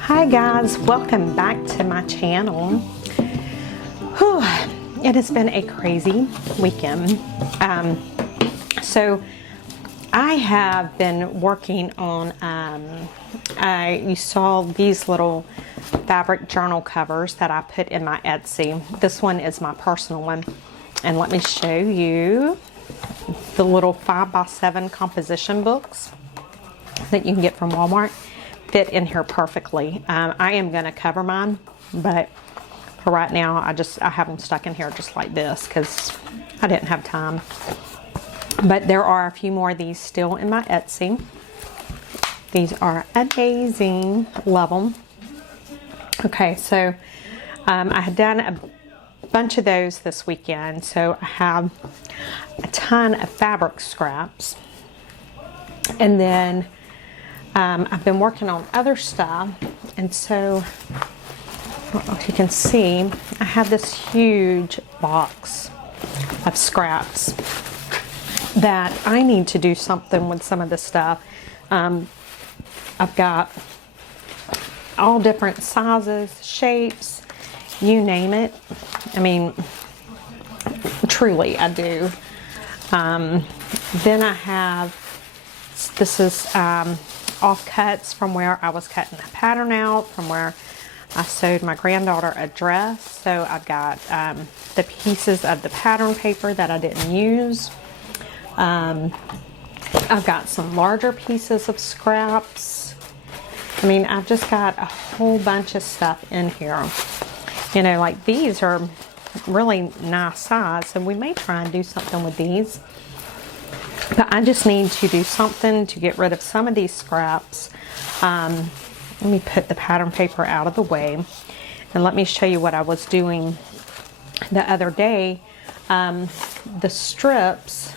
Hi guys, welcome back to my channel. Whew, it has been a crazy weekend. So I have been working on, you saw these little fabric journal covers that I put in my Etsy. This one is my personal one. And let me show you the little 5x7 composition books that you can get from Walmart. Fit in here perfectly. I am going to cover mine, but for right now I have them stuck in here just like this because I didn't have time. But there are a few more of these still in my Etsy. These are amazing. Love them. Okay, so I had done a bunch of those this weekend, so I have a ton of fabric scraps, and then I've been working on other stuff, and so I don't know if you can see, I have this huge box of scraps that I need to do something with some of this stuff. I've got all different sizes, shapes, you name it. I mean, truly I do. Then I have, this is offcuts from where I was cutting the pattern out, from where I sewed my granddaughter a dress. So I've got the pieces of the pattern paper that I didn't use. I've got some larger pieces of scraps. I mean, I've just got a whole bunch of stuff in here. You know, like these are really nice size, so we may try and do something with these. But I just need to do something to get rid of some of these scraps. Let me put the pattern paper out of the way, and let me show you what I was doing the other day. The strips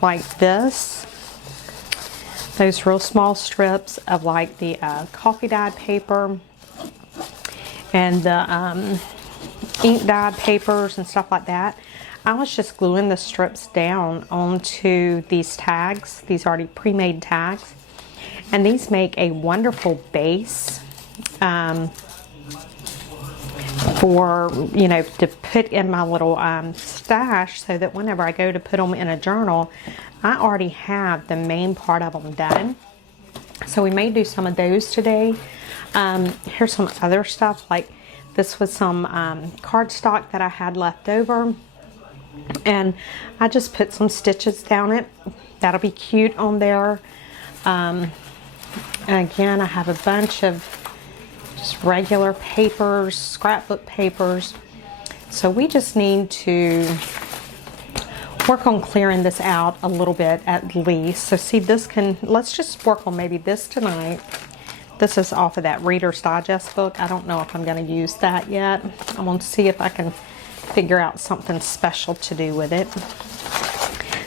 like this, those real small strips of like the coffee dyed paper and the ink dyed papers and stuff like that. I was just gluing the strips down onto these tags, these already pre-made tags, and these make a wonderful base for, you know, to put in my little stash, so that whenever I go to put them in a journal, I already have the main part of them done. So we may do some of those today. Here's some other stuff, like this was some cardstock that I had left over, and I just put some stitches down it. That'll be cute on there. And again, I have a bunch of just regular papers, scrapbook papers. So we just need to work on clearing this out a little bit at least. So see, this let's just work on maybe this tonight. This is off of that Reader's Digest book. I don't know if I'm going to use that yet. I'm going to see if I can figure out something special to do with it.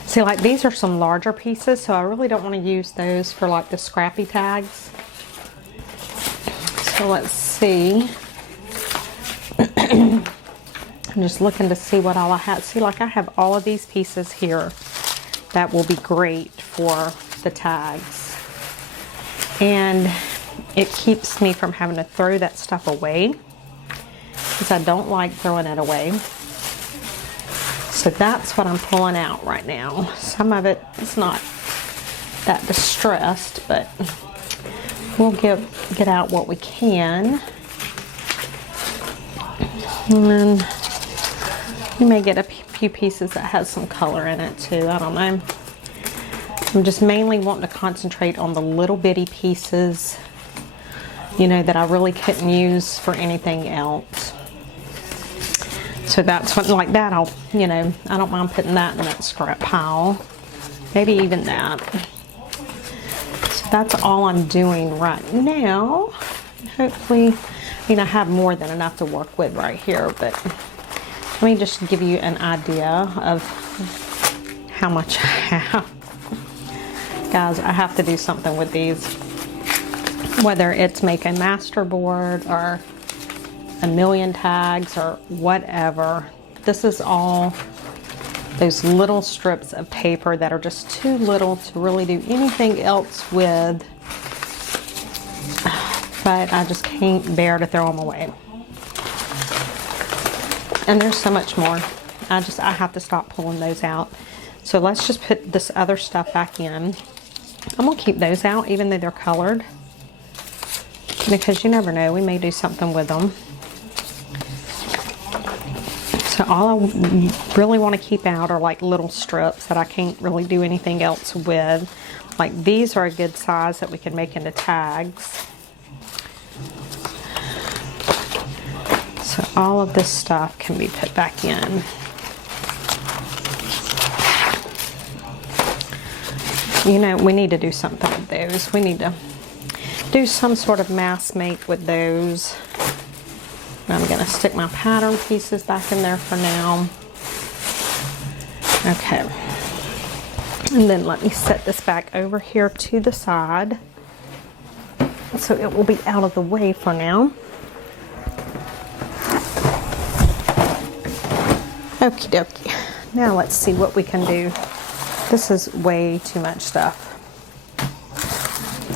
See, like these are some larger pieces, so I really don't want to use those for like the scrappy tags. So let's see. I'm just looking to see what all I have. See, like I have all of these pieces here that will be great for the tags. And it keeps me from having to throw that stuff away, because I don't like throwing it away. So that's what I'm pulling out right now. Some of it is not that distressed, but we'll get out what we can. And then you may get a few pieces that has some color in it too. I don't know. I'm just mainly wanting to concentrate on the little bitty pieces, you know, that I really couldn't use for anything else. So that's what, like that, I'll, you know, I don't mind putting that in that scrap pile. Maybe even that. So that's all I'm doing right now. Hopefully, I mean, I have more than enough to work with right here, but let me just give you an idea of how much I have. Guys, I have to do something with these. Whether it's make a master board or a million tags or whatever. This is all those little strips of paper that are just too little to really do anything else with, but I just can't bear to throw them away. And there's so much more. I have to stop pulling those out. So let's just put this other stuff back in. I'm gonna keep those out even though they're colored, because you never know, we may do something with them. So all I really want to keep out are like little strips that I can't really do anything else with. Like these are a good size that we can make into tags. So all of this stuff can be put back in. You know, we need to do something with those. We need to do some sort of mass make with those. I'm going to stick my pattern pieces back in there for now. Okay. And then let me set this back over here to the side, so it will be out of the way for now. Okie dokie. Now let's see what we can do. This is way too much stuff.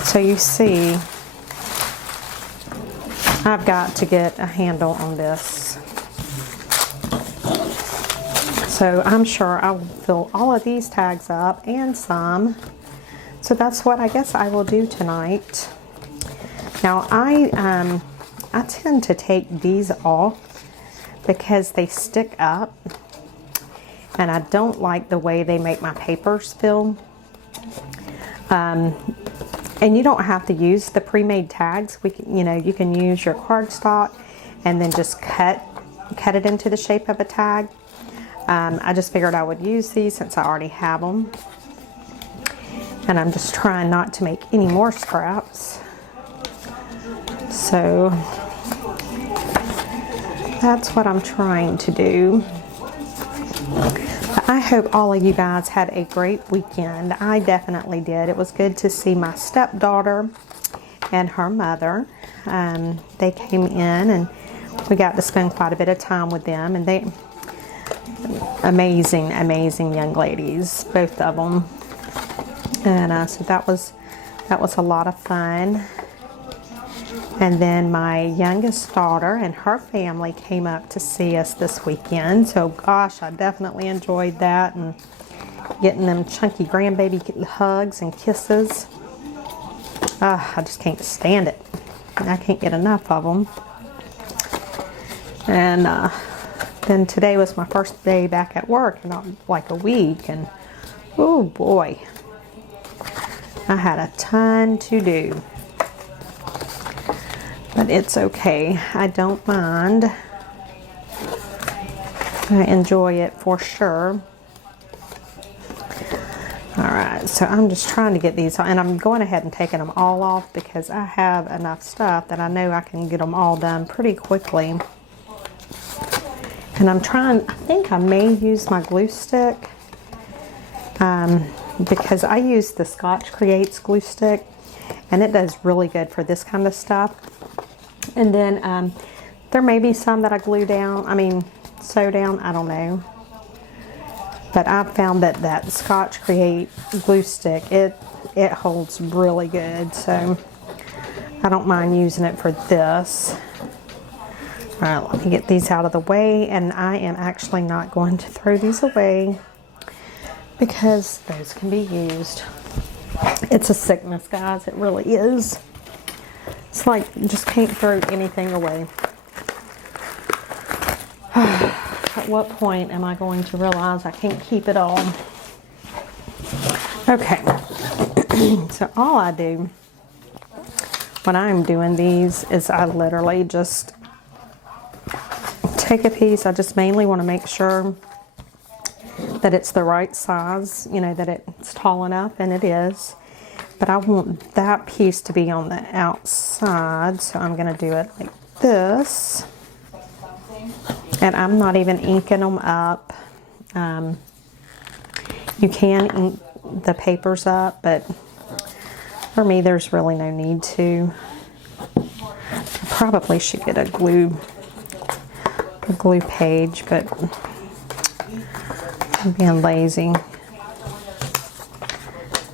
So you see, I've got to get a handle on this. So I'm sure I will fill all of these tags up and some. So that's what I guess I will do tonight. Now I tend to take these off because they stick up, and I don't like the way they make my papers feel. And you don't have to use the pre-made tags. You can use your cardstock and then just cut it into the shape of a tag. I just figured I would use these since I already have them. And I'm just trying not to make any more scraps. So that's what I'm trying to do. I hope all of you guys had a great weekend. I definitely did. It was good to see my stepdaughter and her mother. They came in and we got to spend quite a bit of time with them, and they amazing young ladies, both of them. And so that was a lot of fun. And then my youngest daughter and her family came up to see us this weekend. So gosh, I definitely enjoyed that, and getting them chunky grandbaby hugs and kisses. I just can't stand it. I can't get enough of them. And then today was my first day back at work in like a week, and oh boy, I had a ton to do. But it's okay. I don't mind. I enjoy it for sure. Alright, so I'm just trying to get these, and I'm going ahead and taking them all off because I have enough stuff that I know I can get them all done pretty quickly. And I think I may use my glue stick because I use the Scotch Creates glue stick, and it does really good for this kind of stuff. And then there may be some that I sew down, I don't know. But I've found that Scotch Create glue stick, it holds really good, so I don't mind using it for this. All right, let me get these out of the way, and I am actually not going to throw these away because those can be used. It's a sickness, guys, it really is. It's like you just can't throw anything away. At what point am I going to realize I can't keep it all? Okay, so all I do when I'm doing these is I literally just take a piece. I just mainly want to make sure that it's the right size, that it's tall enough, and it is. But I want that piece to be on the outside, so I'm going to do it like this. And I'm not even inking them up. You can ink the papers up, but for me, there's really no need to. I probably should get a glue page, but I'm being lazy.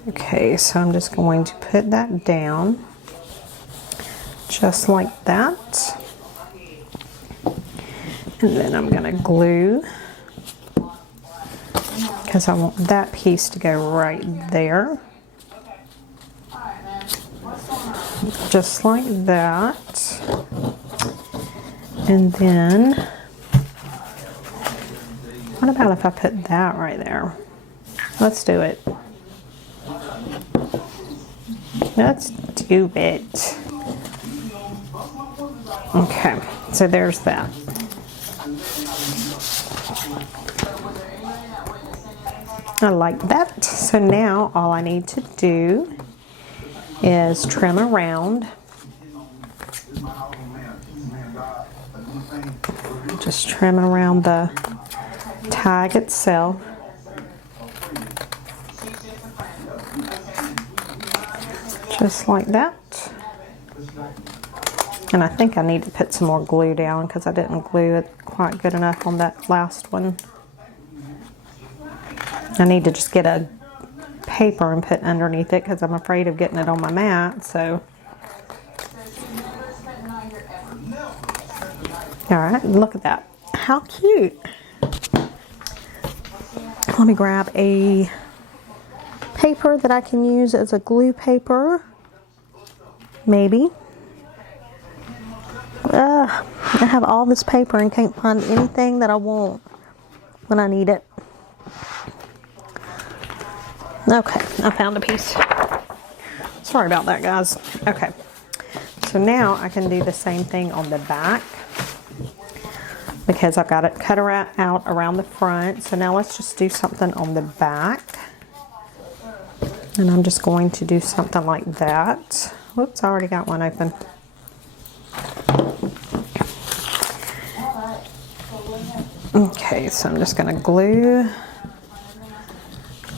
Okay, so I'm just going to put that down, just like that. And then I'm going to glue, because I want that piece to go right there. Just like that. And then, what about if I put that right there? Let's do it. Let's do it. Okay, so there's that. I like that. So now all I need to do is trim around. Just trim around the tag itself. Just like that. And I think I need to put some more glue down because I didn't glue it quite good enough on that last one. I need to just get a paper and put underneath it because I'm afraid of getting it on my mat, so. All right, look at that. How cute. Let me grab a paper that I can use as a glue paper. Maybe. I have all this paper and can't find anything that I want when I need it. Okay, I found a piece. Sorry about that, guys. Okay, so now I can do the same thing on the back because I've got it cut out around the front. So now let's just do something on the back. And I'm just going to do something like that. Whoops, I already got one open. Okay, so I'm just going to glue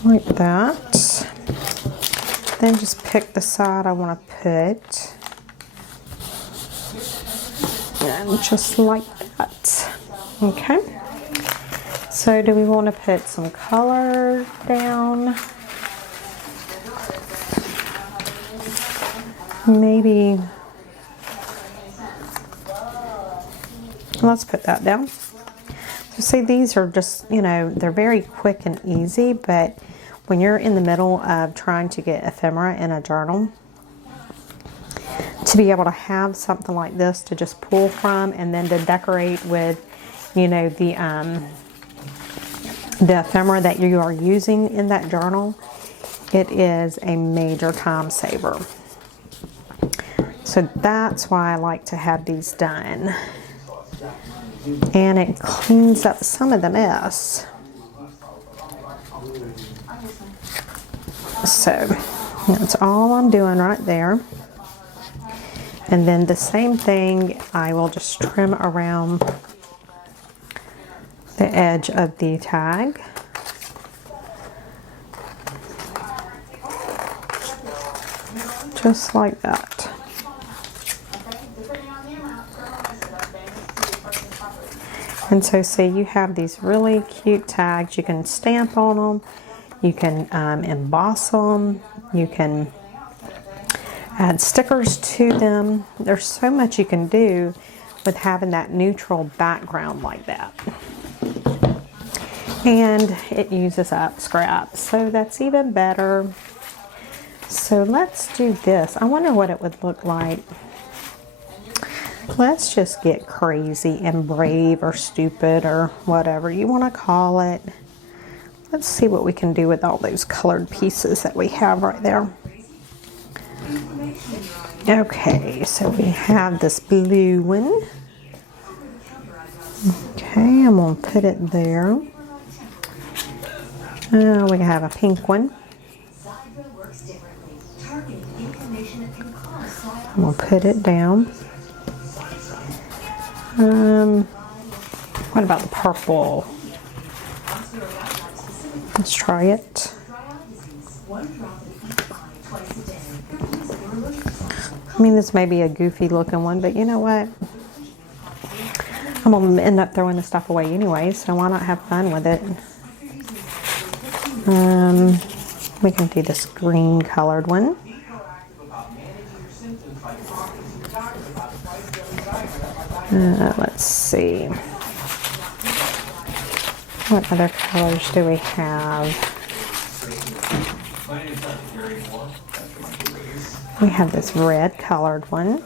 like that. Then just pick the side I want to put. And just like that. Okay. So do we want to put some color down? Maybe. Let's put that down. So see, these are just, you know, they're very quick and easy, but when you're in the middle of trying to get ephemera in a journal, to be able to have something like this to just pull from and then to decorate with, you know, the ephemera that you are using in that journal, it is a major time saver. So that's why I like to have these done. And it cleans up some of the mess. So that's all I'm doing right there. And then the same thing, I will just trim around the edge of the tag. Just like that. And so see, you have these really cute tags. You can stamp on them. You can emboss them. You can add stickers to them. There's so much you can do with having that neutral background like that. And it uses up scraps, so that's even better. So let's do this. I wonder what it would look like. Let's just get crazy and brave or stupid or whatever you want to call it. Let's see what we can do with all those colored pieces that we have right there. Okay, so we have this blue one. Okay, I'm going to put it there. We have a pink one. I'm going to put it down. What about the purple? Let's try it. I mean, this may be a goofy looking one, but you know what? I'm going to end up throwing the stuff away anyway, so why not have fun with it? We can do this green colored one. Let's see. What other colors do we have? We have this red colored one.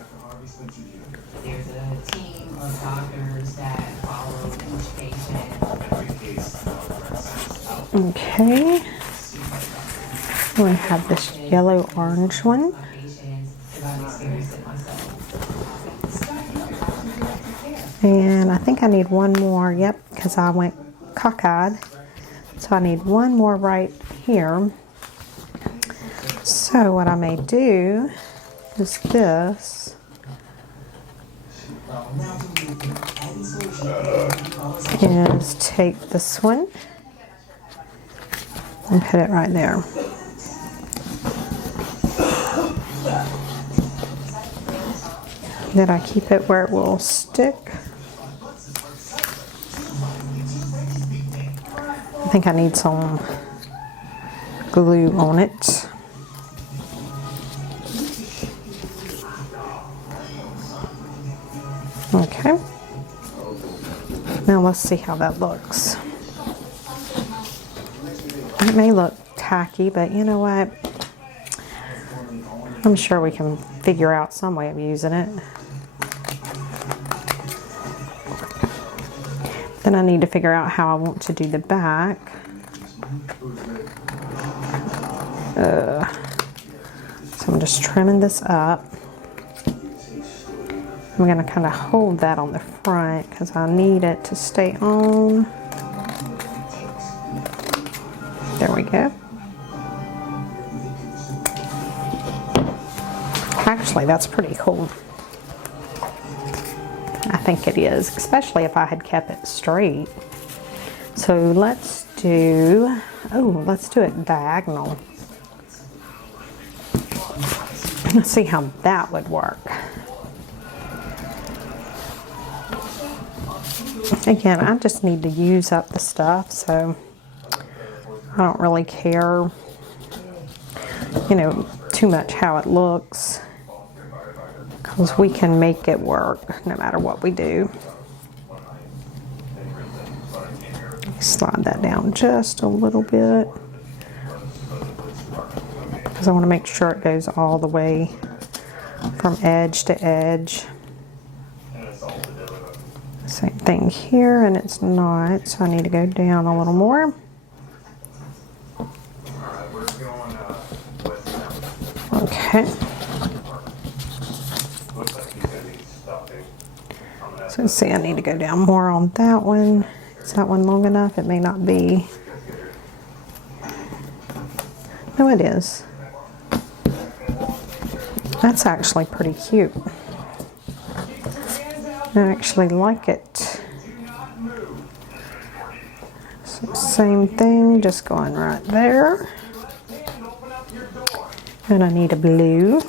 There's a team of doctors that follow each patient. Okay. We have this yellow-orange one. And I think I need one more, yep, because I went cockeyed. So I need one more right here. So what I may do is this. Is take this one and put it right there. Then I keep it where it will stick. I think I need some glue on it. Okay. Now let's see how that looks. It may look tacky, but you know what? I'm sure we can figure out some way of using it. Then I need to figure out how I want to do the back. So I'm just trimming this up. I'm going to kind of hold that on the front because I need it to stay on. There we go. Actually, that's pretty cool. I think it is, especially if I had kept it straight. So let's do it diagonal. Let's see how that would work. Again, I just need to use up the stuff, so I don't really care, you know, too much how it looks, because we can make it work no matter what we do. Slide that down just a little bit, because I want to make sure it goes all the way from edge to edge. Same thing here, and it's not, so I need to go down a little more. Okay. So let's see, I need to go down more on that one. Is that one long enough? It may not be. No, it is. That's actually pretty cute. I actually like it. So same thing, just going right there. And I need a blue.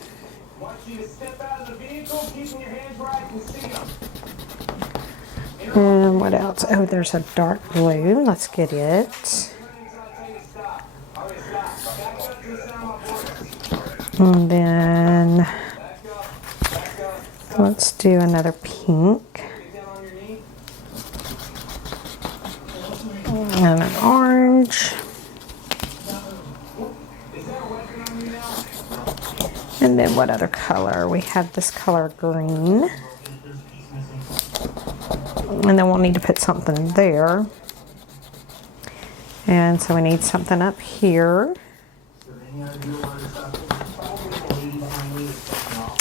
And what else? Oh, there's a dark blue. Let's get it. And then let's do another pink. And an orange. And then what other color? We have this color green. And then we'll need to put something there. And so we need something up here.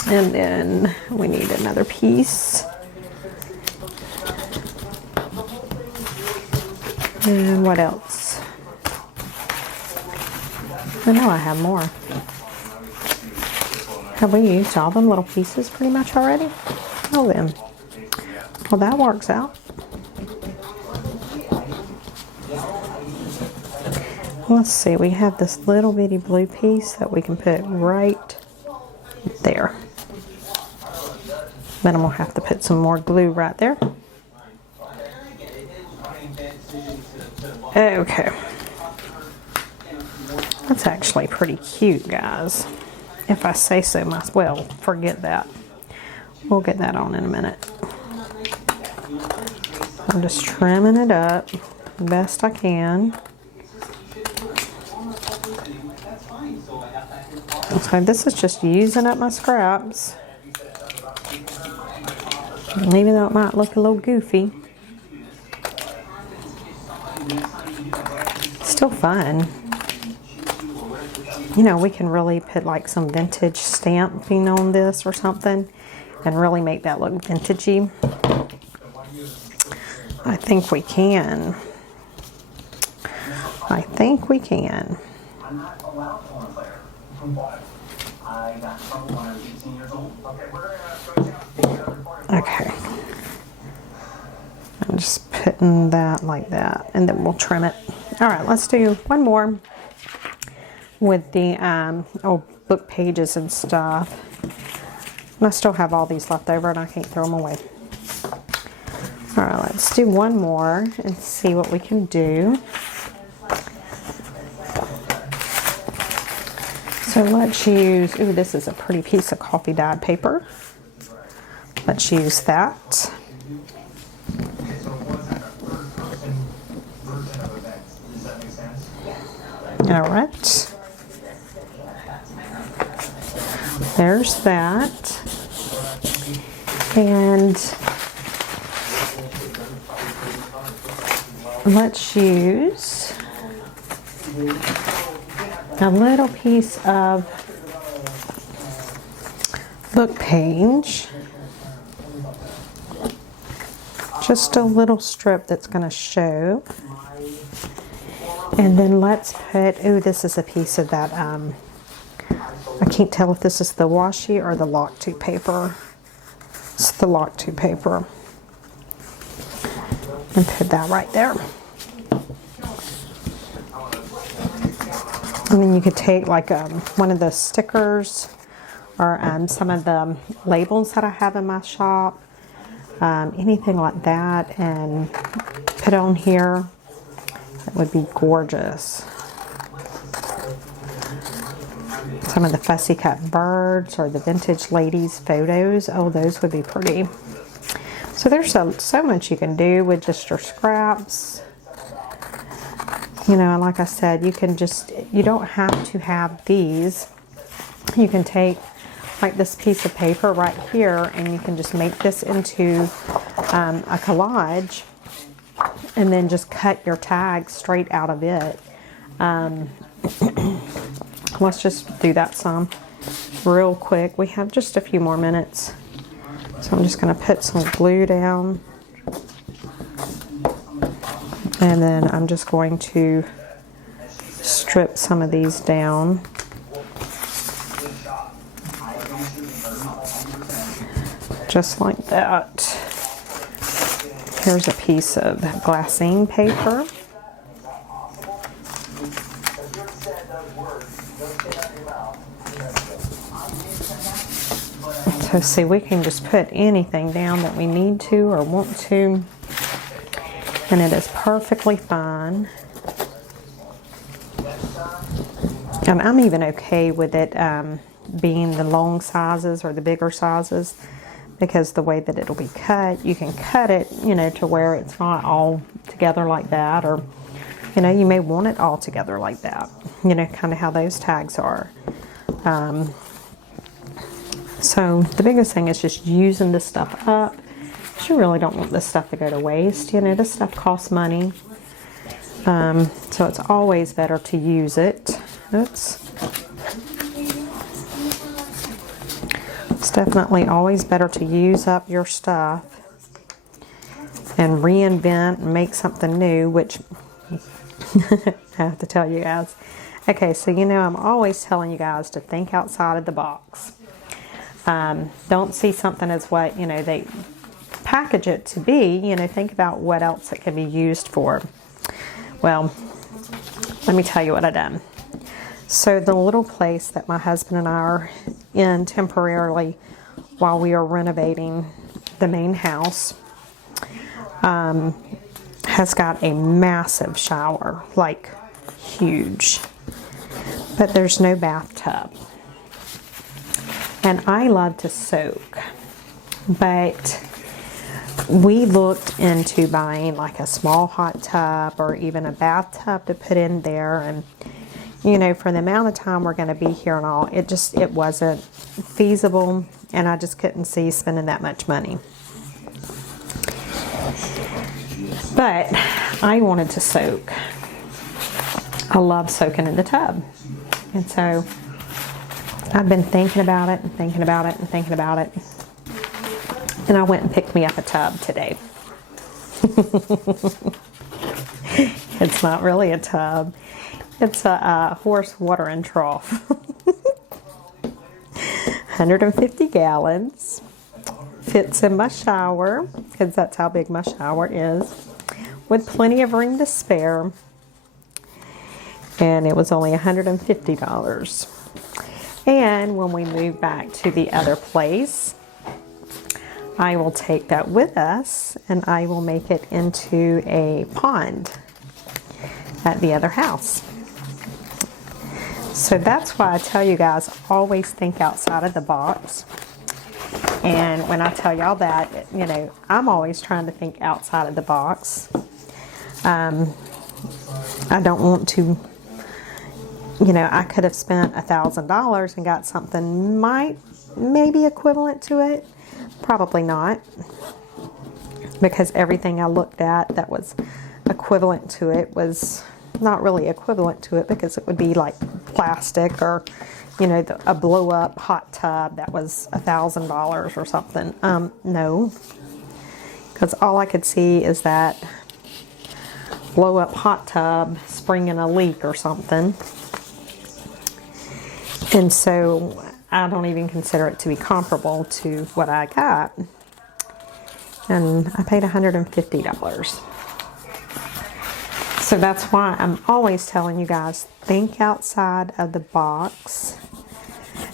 And then we need another piece. And what else? I know I have more. Have we used all them little pieces pretty much already? Oh then. Well, that works out. Let's see, we have this little bitty blue piece that we can put right there. Then I'm going to have to put some more glue right there. Okay. That's actually pretty cute, guys. If I say so myself. Well, forget that. We'll get that on in a minute. I'm just trimming it up the best I can. So this is just using up my scraps. And even though it might look a little goofy, still fun. You know, we can really put like some vintage stamping on this or something and really make that look vintagey. I think we can. I think we can. Okay. I'm just putting that like that, and then we'll trim it. All right, let's do one more with the book pages and stuff. And I still have all these left over, and I can't throw them away. All right, let's do one more and see what we can do. So let's use, ooh, this is a pretty piece of coffee dyed paper. Let's use that. All right. There's that. And let's use a little piece of book page. Just a little strip that's going to show. And then let's put, ooh, this is a piece of that, I can't tell if this is the washi or the lock-to paper. It's the lock-to paper. And put that right there. And then you could take like one of the stickers or some of the labels that I have in my shop, anything like that, and put on here. That would be gorgeous. Some of the fussy cut birds or the vintage ladies photos. Oh, those would be pretty. So there's so much you can do with just your scraps. You know, and like I said, you can just, you don't have to have these. You can take like this piece of paper right here and you can just make this into a collage and then just cut your tag straight out of it. Let's just do that some real quick. We have just a few more minutes. So I'm just going to put some glue down. And then I'm just going to strip some of these down. Just like that. Here's a piece of glassine paper. So see, we can just put anything down that we need to or want to, and it is perfectly fine. And I'm even okay with it being the long sizes or the bigger sizes, because the way that it'll be cut, you can cut it, you know, to where it's not all together like that, or, you know, you may want it all together like that, you know, kind of how those tags are. So the biggest thing is just using this stuff up. You really don't want this stuff to go to waste. You know, this stuff costs money. So it's always better to use it. Oops. It's definitely always better to use up your stuff and reinvent and make something new, which I have to tell you guys. Okay, so you know, I'm always telling you guys to think outside of the box. Don't see something as what, you know, they package it to be. You know, think about what else it can be used for. Well, let me tell you what I done. So the little place that my husband and I are in temporarily while we are renovating the main house has got a massive shower, like huge. but there's no bathtub. And I love to soak, but we looked into buying like a small hot tub or even a bathtub to put in there, and you know, for the amount of time we're going to be here and all, it wasn't feasible, and I just couldn't see spending that much money. But I wanted to soak. I love soaking in the tub, and so I've been thinking about it and thinking about it and thinking about it, and I went and picked me up a tub today. It's not really a tub. It's a horse watering trough. 150 gallons. Fits in my shower, because that's how big my shower is, with plenty of room to spare. And it was only $150. And when we move back to the other place, I will take that with us and I will make it into a pond at the other house. So that's why I tell you guys, always think outside of the box. And when I tell y'all that, you know, I'm always trying to think outside of the box. I don't want to, you know, I could have spent $1,000 and got something maybe equivalent to it. Probably not. Because everything I looked at that was equivalent to it was not really equivalent to it, because it would be like plastic or, you know, a blow up hot tub that was $1,000 or something. No, because all I could see is that blow up hot tub springing a leak or something. And so I don't even consider it to be comparable to what I got. And I paid $150. So that's why I'm always telling you guys, think outside of the box.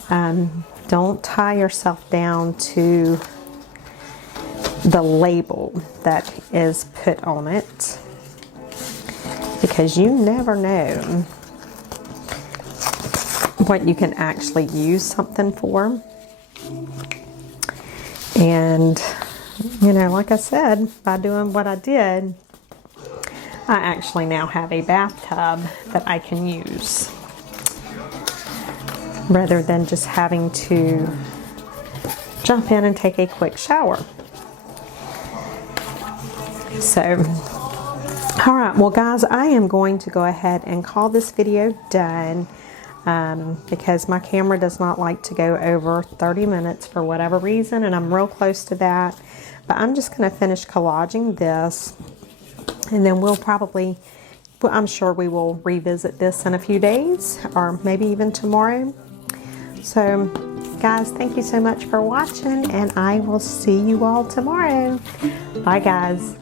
Don't tie yourself down to the label that is put on it, because you never know what you can actually use something for. And, you know, like I said, by doing what I did, I actually now have a bathtub that I can use, rather than just having to jump in and take a quick shower. So, all right, well guys, I am going to go ahead and call this video done, because my camera does not like to go over 30 minutes for whatever reason, and I'm real close to that. But I'm just going to finish collaging this, and then I'm sure we will revisit this in a few days, or maybe even tomorrow. So guys, thank you so much for watching, and I will see you all tomorrow. Bye guys.